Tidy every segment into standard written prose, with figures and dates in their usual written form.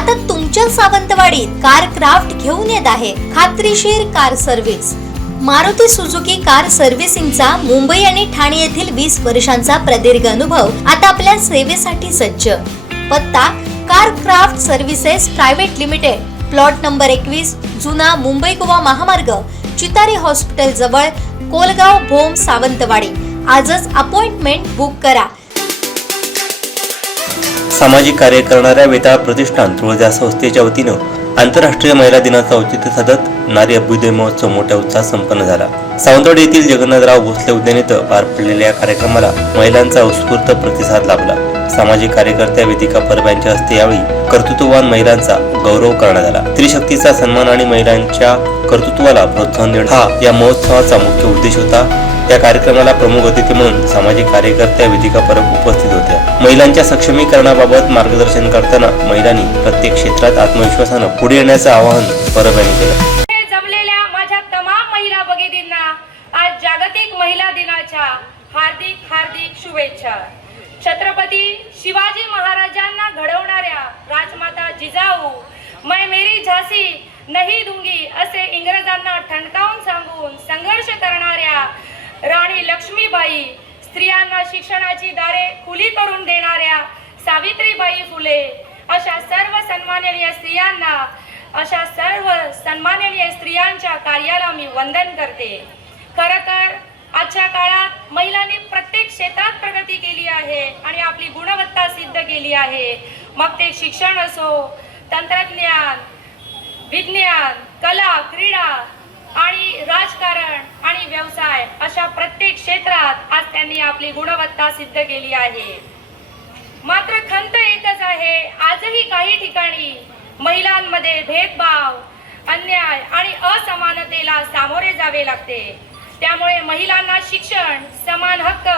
आता तुमच्या सावंतवाडीत car craft घेऊन येत आहे खात्रीशीर car service. Maruti Suzuki car सर्व्हिसिंगचा मुंबई आणि ठाणे येथील 20 वर्षांचा प्रदीर्घ अनुभव आता आपल्या सेवेसाठी सज्ज। पत्ता car craft services private limited, plot number 21, जुना मुंबई गोवा महामार्ग, चितारी हॉस्पिटल जवळ, कोलगाव भोम, सावंतवाडी। आजच अपॉइंटमेंट बुक करा। सामाजिक कार्य करणाऱ्या वेताळ प्रतिष्ठान तुळजा संस्थेच्या वतीनं आंतरराष्ट्रीय महिला दिनाचं औचित्य साधत नारी अभ्युदय महोत्सव मोठ्या उत्साहात संपन्न झाला। सावंतवाडी येथील जगन्नाथराव भोसले उद्यान येथे पार पडलेल्या या कार्यक्रमाला महिलांचा उत्स्फूर्त प्रतिसाद लाभला। सामाजिक कार्यकर्त्या वेदिका परब यांच्या हस्ते यावेळी कर्तृत्ववान महिलांचा गौरव करण्यात आला। स्त्रीशक्तीचा सन्मान आणि महिलांच्या कर्तृत्वाला प्रोत्साहन देणे हा या महोत्सवाचा मुख्य उद्देश होता। या कार्यक्रमाला प्रमुख अतिथी म्हणून सामाजिक कार्यकर्त्या वेदिका परब उपस्थित होत्या। महिलांच्या सक्षमीकरणाबाबत मार्गदर्शन करताना महिलांनी प्रत्येक क्षेत्रात आत्मविश्वासाने पुढे येण्याचे आवाहन परब यांनी केलं। जमलेल्या माझ्या तमाम महिला भगिनींना आज जागतिक महिला दिनाच्या हार्दिक हार्दिक शुभेच्छा। छत्रपती शिवाजी महाराजांना घडवणाऱ्या राजमाता जिजाऊ मैं मेरी झांसी नहीं दूंगी असे इंग्रजांना ठणकावून सांगून संघर्ष करणाऱ्या राणी लक्ष्मीबाई, स्त्रियांना शिक्षणाची दारे खुली करून देणाऱ्या सावित्रीबाई फुले अशा सर्व सन्माननीय स्त्रियांच्या कार्याला मी वंदन करते। खरं तर आजच्या काळात महिलांनी प्रत्येक क्षेत्रात प्रगती केली आहे आणि आपली गुणवत्ता सिद्ध केली आहे। मग ते शिक्षण असो, तंत्रज्ञान, विज्ञान, कला, क्रीडा आणि राजकारण आणि व्यवसाय अशा प्रत्येक क्षेत्रात आज त्यांनी आपली गुणवत्ता सिद्ध केली आहे। मात्र खंत एकच आहे, आजही काही ठिकाणी महिलांमध्ये भेदभाव, अन्याय आणि असमानतेला सामोरे जावे लागते। त्यामुळे महिलांना शिक्षण, समान हक्क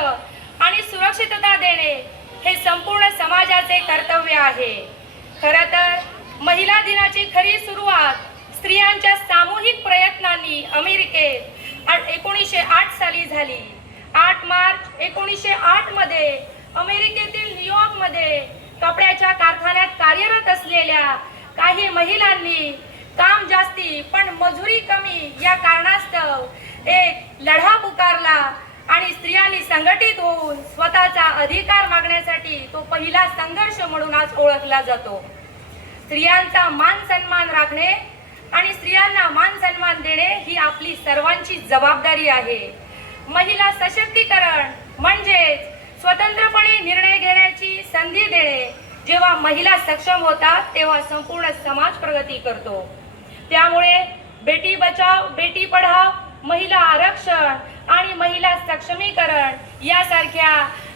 आणि सुरक्षितता देणे हे संपूर्ण समाजाचे कर्तव्य आहे। खरं तर महिला दिनाची खरी सुरुवात स्त्रियांच्या सामूहिक प्रयत्नांनी अमेरिकेत 1908 साली झाली। 8 मार्च 1908 मध्ये अमेरिकेतील न्यूयॉर्कमध्ये कपड्याच्या कारखान्यात कार्यरत असलेल्या काही महिलांनी काम जास्ती पण मजुरी कमी या कारणास्तव एक लढा पुकारला आणि स्त्रियांनी संघटित होऊन स्वतःचा अधिकार मागण्यासाठी तो पहिला संघर्ष म्हणून आज ओळखला जातो। स्त्रियांचा मान सन्मान राखणे आणि स्त्रियांना मान सन्मान देणे ही आपली सर्वांची जबाबदारी आहे। महिला सशक्तीकरण म्हणजे स्वतंत्रपणे निर्णय घेण्याची संधी देणे। जेव्हा महिला सक्षम होतात तेव्हा संपूर्ण समाज प्रगती करतो। त्यामुळे बेटी बचाव, बेटी पढाव, महिला आरक्षण आणि महिला सक्षमीकरण यासारख्या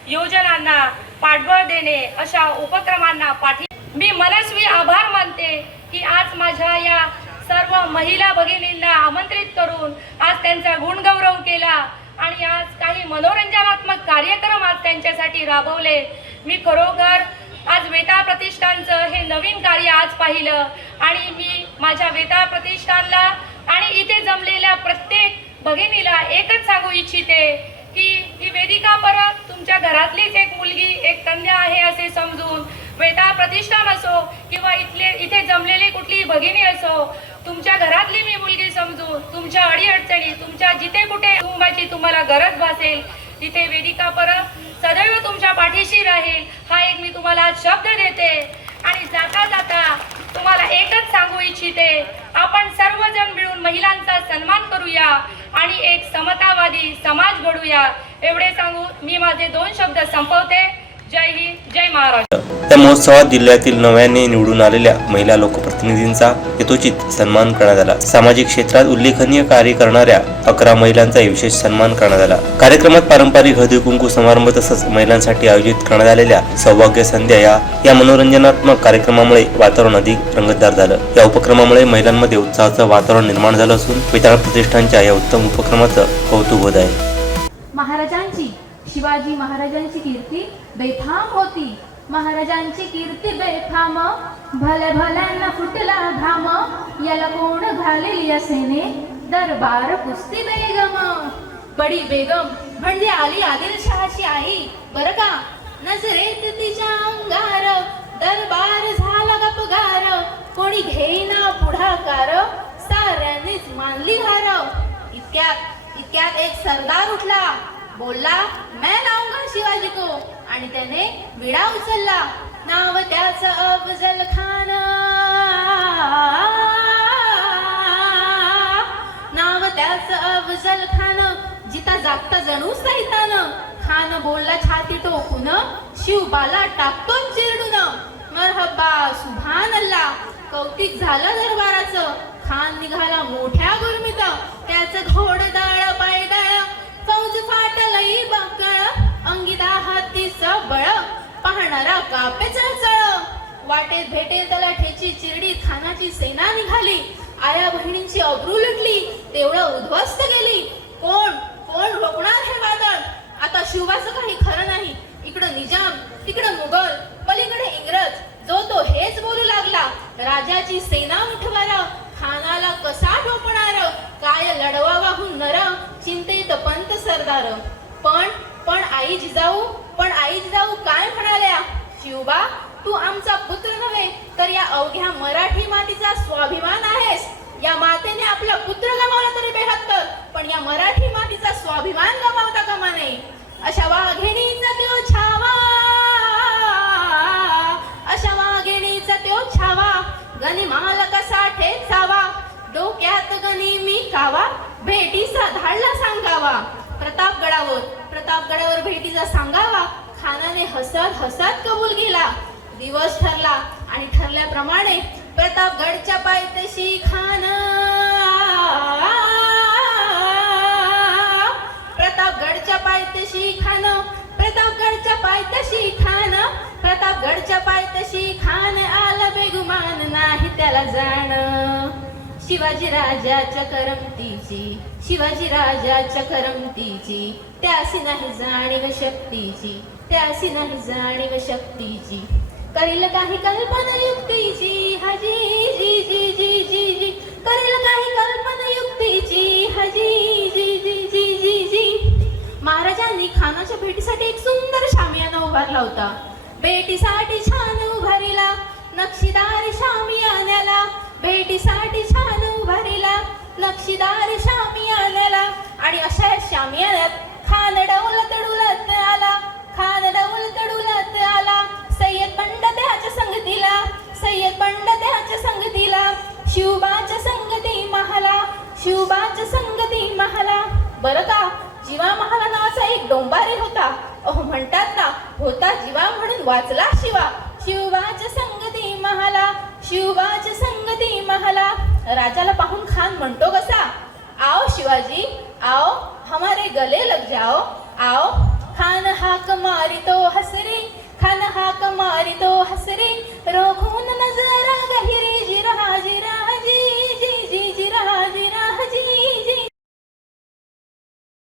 योजनांना पाठबळ देणे अशा उपक्रमांना मी मनस्वी आभार मानते की आज माझ्या या सर्व महिला भगिनींना आमंत्रित करून आज त्यांचा गुणगौरव केला आणि आज काही मनोरंजनात्मक कार्यक्रम आज त्यांच्यासाठी राबवले। मी खरोखर आज वेताळ प्रतिष्ठानचं हे नवीन कार्य आज पाहिलं आणि मी माझ्या वेताळ प्रतिष्ठानला आणि इथे जमलेल्या प्रत्येक भगिनीला एकच सांगू इच्छिते की ही वेदिका परब तुमच्या घरातलीच एक मुलगी, एक कन्या आहे असे समजून वेताळ प्रतिष्ठान असो किंवा इथे जमलेली कुठलीही भगिनी असो, तुमच्या घरातली मी मुलगी समजून तुमच्या अडीअडचणी, तुमच्या जिथे कुठे कुटुंबाची तुम्हाला गरज भासेल तिथे वेदिका परब सदैव तुमच्या पाठीशी राहील हा एक मी तुम्हाला शब्द देते। आणि जाता जाता तुम्हाला एकच सांगू इच्छिते, आपण सर्वजण मिळून महिलांचा सन्मान करूया आणि एक समतावादी समाज घडूया। एवढे सांगून मी माझे 2 शब्द संपवते। जय हिंद, जय महाराष्ट्र। या महोत्सवात जिल्ह्यातील नव्याने निवडून आलेल्या महिला लोकप्रतिनिधींचा यथोचित सन्मान करण्यात आला। सामाजिक क्षेत्रात उल्लेखनीय कार्य करणाऱ्या 11 महिलांचा विशेष सन्मान करण्यात आला। कार्यक्रमात पारंपरिक हळदी कुंकू समारंभ तसंच महिलांसाठी आयोजित करण्यात आलेल्या सौभाग्य संध्या या मनोरंजनात्मक कार्यक्रमामुळे वातावरण अधिक रंगतदार झालं। या उपक्रमामुळे महिलांमध्ये उत्साहाचं वातावरण निर्माण झालं असून वेताळ प्रतिष्ठानच्या या उत्तम उपक्रमाचं कौतुक होत आहे। महाराजांची, शिवाजी महाराजांची कीर्ती बेथाम होती। महाराजांची कीर्ती बेथाम, भले भल्यांना फुटला घाम, याला कोण घालेल या सेने दरबार कुस्ती बेगम। बडी बेगम म्हणजे आली आदिलशहाची आई बरं का। नजरेत तिच्या अंगार दरबार झाला गपगार। पुढाकार साऱ्यांनीच मानली हार. इतक्यात एक सरदार उठला, बोलला मैं लाऊंगा शिवाजी को, आणि त्याने विडा उचलला. नाव त्याचं अफजल खान, नाव त्याचं अफजल खान. जिता जागता जणू सैतान. खान बोलला छाती टोकून, शिवबाला टाकतो चिरडून. मरहबा सुभान अल्लाह. कौतिक झालं दरबाराचं. खान निघाला मोठ्या गुरमीत. त्याचं घोडदळ पायदळ, फौज फाटलई बकळ. अंगिता हातीचं बळ, पाहणारा कापे चळचळ. वाटेत भेटेल त्याला ठेची चिरडीत खानाची सेना निघाली. आया बहिणींची अब्रू लुटली, तेवढं उद्ध्वस्त गेली. कोण कोण रोखणार हे वादळ? आता शिवाचं काही खरं नाही. इकडं निजाम, तिकडं मुघल, पलीकडे इंग्रज. जो तो हेच बोलू लागला. राजाची सेना उठवार, खानाला कसा ठोपणार? काय लढवावाहून नर, चिंतेत पंत सरदार. पण आई जिजाऊ काय म्हणाल्या? शिवबा, तू आमचा पुत्र नव्हे तर या अवघ्या मराठी मातीचा स्वाभिमान आहेस. या मातेने आपला पुत्र गमावला तरी बेहत्तर, पण या मराठी मातीचा स्वाभिमान गमावता कामा नये. अशा वाघिणीचा त्यो छावा, अशा वाघिणीचा त्यो छावा. गनिमाल कसा ठेचावा, डोक्यात गणी मी कावा. भेटीचा धाडला सांगावा. प्रतापगडावर भेटीचा सांगावा. खानाने हसत हसत कबूल केला. दिवस ठरला आणि ठरल्याप्रमाणे प्रतापगडच्या पायथ्याशी खान, प्रतापगडच्या पायथ्याशी खान, प्रतापगडच्या पायथ्याशी खान, प्रतापगडच्या पायथ्याशी खान. आला बेगुमान नाही त्याला जाण. शिवाजी राजाच्या करमतीची, शिवाजी राजाच्या करमतीची. त्यासी नाही जाणीव शक्तीची, त्यासी नाही जाणीव शक्तीची. करील काही कल्पना युक्तीची, हाजी जी जी जी जी जी. करील काही कल्पना युक्तीची, हाजी जी जी जी जी जी. महाराजांनी खानाच्या भेटीसाठी एक सुंदर शामियाना उभारला होता. भेटीसाठी छान उभारिला नक्षीदार शामियान्याला. भेटीसाठी छान उभारिला नक्षीदार शामियान्याला. आणि अशा शामियान्यात खान डौलत डुलत आला, खान डौलत डुलत आला. सय्यद बंड त्याच्या संगतीला, सय्यद बंड त्याच्या संगतीला. शिवबाच्या संगती महाला, शिवबाच्या संगती महाला. बरं का, जीवा महाला नावाचा एक डोंबारी होता. म्हणतात ना, होता जीवा म्हणून वाचला शिवा. शिवबाच्या संगती महाला, शिवबाच्या संगती महाला. राजाला पाहून खान म्हणतो कसा, आओ शिवाजी आओ, हमारे गले लग जाओ, आओ. खान हाक मारी तो हसरी, खान हाक मारी तो हसरी.